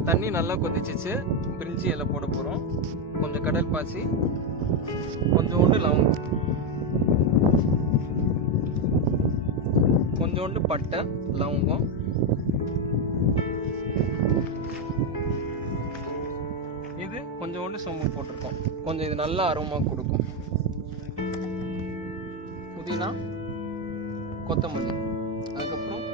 இப்போ தண்ணி நல்லா கொதிச்சிச்சு. பிரிஞ்சி இலை போட போகிறோம். கொஞ்சம் கடல் பாசி, கொஞ்சோண்டு லவங்கம், கொஞ்சோண்டு பட்டை, லவங்கம், இது கொஞ்சோண்டு சோம்பு போட்டிருக்கோம். கொஞ்சம் இது நல்லா அரோமா கொடுக்கும். புதினா, கொத்தமல்லி, அதுக்கப்புறம்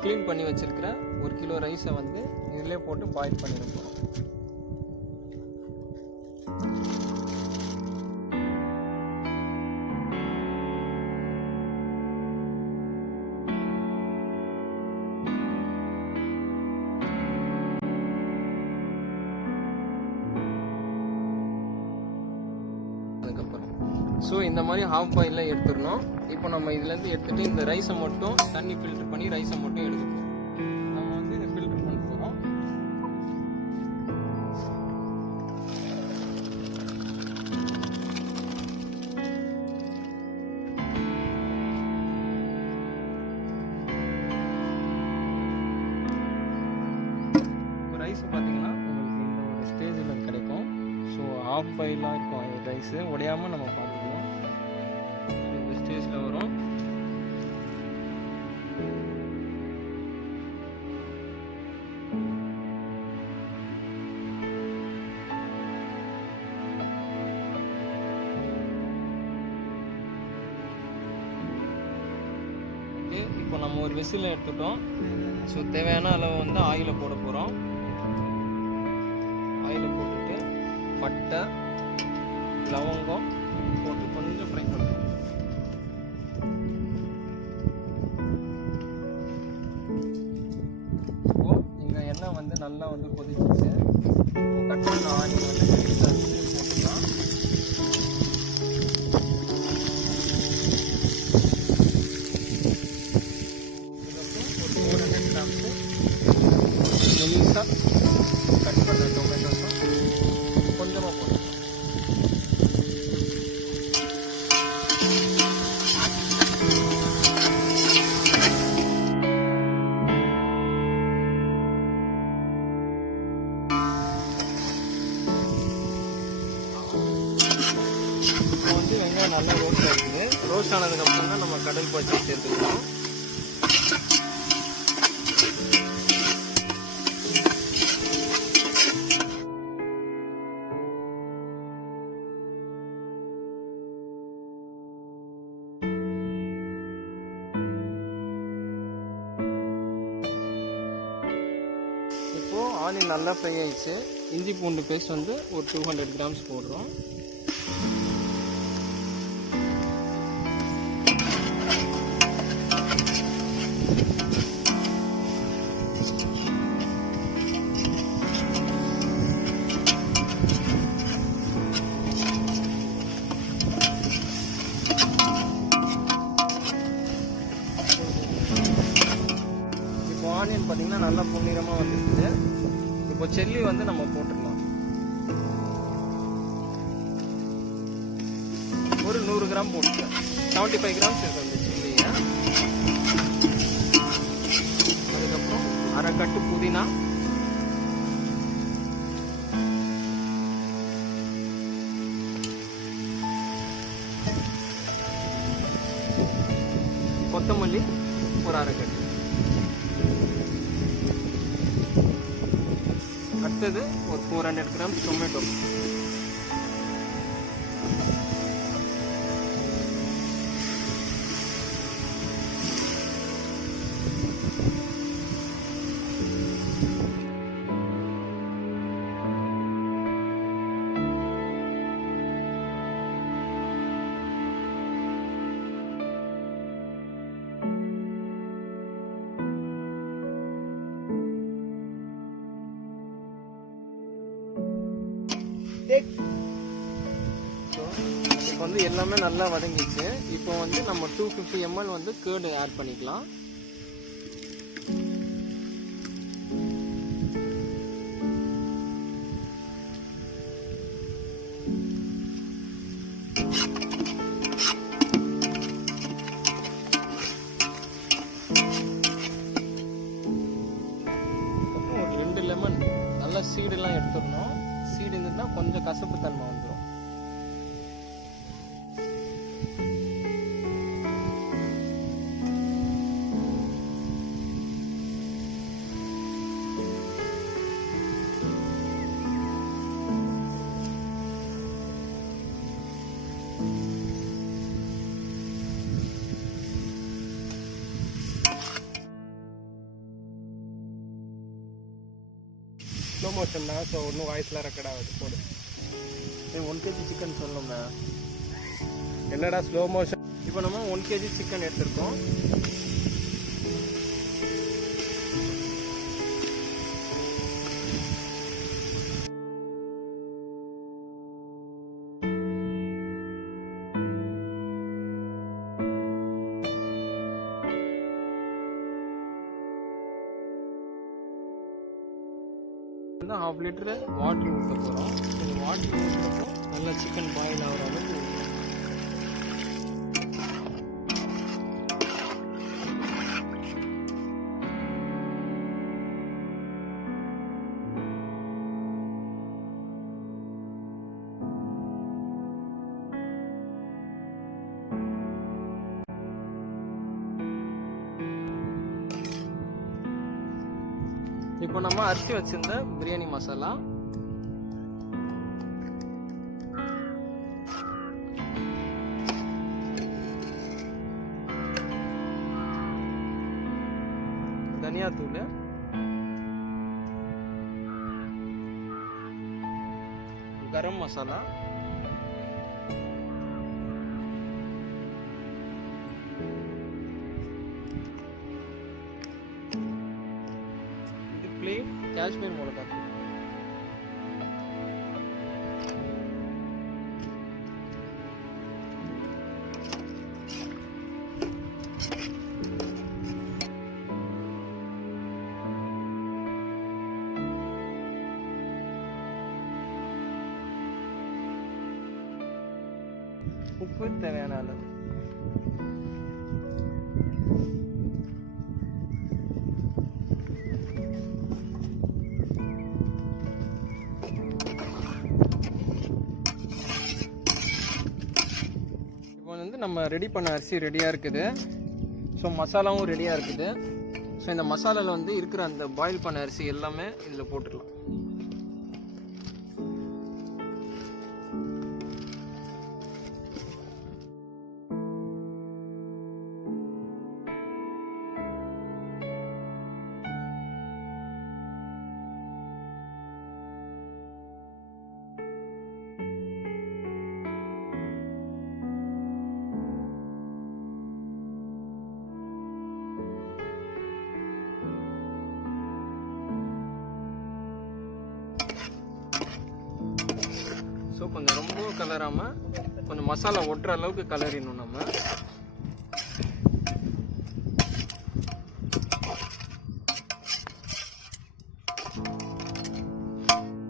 க்ளீன் பண்ணி வச்சிருக்கிற 1 கிலோ ரைஸை வந்து இதிலே போட்டு பாயில் பண்ணிருக்கோம். ஸோ இந்த மாதிரி ஹாஃப் பாயிலில் எடுத்துடணும். இப்போ நம்ம இதுலேருந்து எடுத்துகிட்டு இந்த ரைஸை மட்டும் தண்ணி ஃபில்டர் பண்ணி ரைஸை மட்டும் எடுத்துப்போம். நம்ம வந்து இதை ஃபில்டர் பண்ண போகிறோம். இப்போ ரைஸ் பார்த்தீங்கன்னா உங்களுக்கு இந்த ஒரு ஸ்டேஜில் கிடைக்கும். ஸோ ஹாஃப் பாயிலாக இருக்கும் ரைஸு, உடையாமல் நம்ம பார்த்துக்கலாம். இந்த ஸ்டேஜில் வரும். இப்போ நம்ம ஒரு விசில் எடுத்துட்டோம். ஸோ தேவையான அளவு வந்து ஆயிலை போட போகிறோம். ஆயிலை போட்டுட்டு பட்டை, லவங்கம் போட்டு கொஞ்சம் ஃப்ரை பண்ணணும். இப்போ இந்த எண்ணெய் வந்து நல்லா வந்து கொதிச்சிச்சு. கட் பண்ண ஆனியன் வந்து போட்டுக்கலாம். இதுக்கப்புறம் ஒரு 400 கிராம்ஸ் மெலிசாக கட் பண்ண டொமேட்டோஸும் கொஞ்சமாக போட்டுக்கலாம். வெங்காயம் நல்லா ரோஸ்ட் ஆகிடுது. ரோஸ்ட் ஆனதுக்கப்புறம் தான் நம்ம கடல் பாசி சேர்த்துக்கலாம். இப்போ ஆனியன் நல்லா ஃப்ரை ஆயிடுச்சு. இஞ்சி பூண்டு பேஸ்ட் வந்து ஒரு 200 கிராம்ஸ் போடுறோம். ஆனியன் பார்த்தீங்கன்னா நல்லா பொன்னிறமாக வந்துருக்குது. இப்போ செல்லி வந்து நம்ம போட்டுடலாம். ஒரு 100 கிராம் போட்டுக்கலாம். 75 கிராம்ஸ் இருக்கு அந்த செல்லியை. அதுக்கப்புறம் அரை கட்டு புதினா, கொத்தமல்லி ஒரு அரை கட்டு, அடுத்தது ஒரு 400 கிராம் டொமேட்டோ, இப்போ வந்து எல்லாமே நல்லா வதங்கிச்சு. இப்போ வந்து நம்ம 250 ml வந்து கேர்டு ஆட் பண்ணிக்கலாம். ஒரு 2 லெமன் நல்லா சீடெல்லாம் எடுத்துடணும். சீடு இருந்ததுன்னா கொஞ்சம் கசப்பு தன்மை வந்துடும். ஸ்லோ மோஷன் தான், ஸோ ஒன்றும் வாய்ஸ்லாம் ரெக்கார்ட் ஆகுது. போடு. 1 kg சிக்கன் சொல்லணும்ண்ணா. என்னடா ஸ்லோ மோஷன்? இப்போ நம்ம 1 kg சிக்கன் எடுத்துருக்கோம். வந்து 1/2 லிட்டரு வாட்டர் ஊற்ற போகிறோம். இந்த வாட்டர் ஊற்றுறப்போ நல்லா சிக்கன் பாயில் ஆகிற அளவுக்கு ஊற்றணும். இப்போ நம்ம அரிசி வச்சிருந்த பிரியாணி மசாலா, தனியாத்தூள், கரம் மசாலா, காஷ்மீர் மிளகாய், உப்பு தேவையான அளவு. நம்ம ரெடி பண்ண அரிசி ரெடியாக இருக்குது. ஸோ மசாலாவும் ரெடியாக இருக்குது. ஸோ இந்த மசாலாவில் வந்து இருக்கிற அந்த பாயில் பண்ண அரிசி எல்லாமே இதில் போட்டுடலாம். ஸோ கொஞ்சம் ரொம்ப கலராமல் கொஞ்சம் மசாலா ஒட்டுற அளவுக்கு கலரிடணும் நம்ம.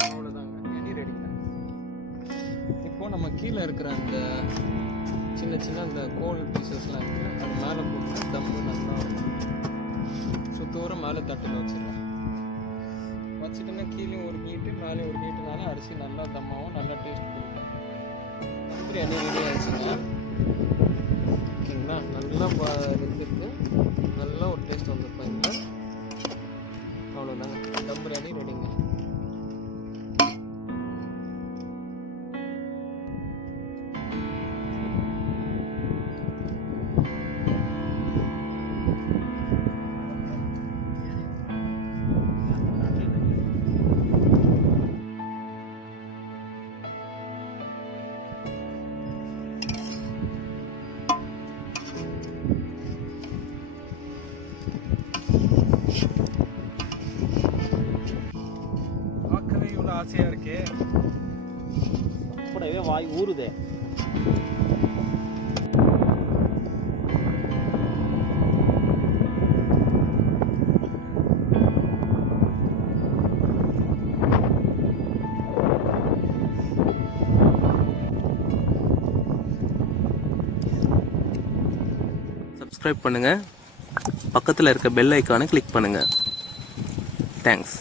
அவ்வளோதாங்க, எண்ணி ரெடிங்க. இப்போ நம்ம கீழே இருக்கிற அந்த சின்ன சின்ன அந்த கோல் பீசஸ்லாம் இருக்குது, அது மேலே போட்டு தம்மு நல்லா சுத்தூரம் மேலே தட்டில் வச்சிடலாம். வச்சுட்டுன்னா கீழே ஒரு ஹீட்டு மேலே ஒரு ஹீட்டுனால அரிசி நல்லா தம்மாவும் நல்லா டேஸ்ட் கொடுக்கும். பிரியாணி ரெடி ஆயிடுச்சுங்க. ஓகேங்களா, நல்லா வெந்திருக்கு, நல்லா ஒரு டேஸ்ட் வந்துருப்பாங்க. அவ்வளோதாங்க, தம் பிரியாணி ரெடிங்க. பார்க்கவே இவ்வளோ ஆசையாக இருக்கே, கூடவே வாய் ஊறுதே. சப்ஸ்கிரைப் பண்ணுங்கள், பக்கத்தில் இருக்க பெல் ஐக்கானை கிளிக் பண்ணுங்கள். தேங்க்ஸ்.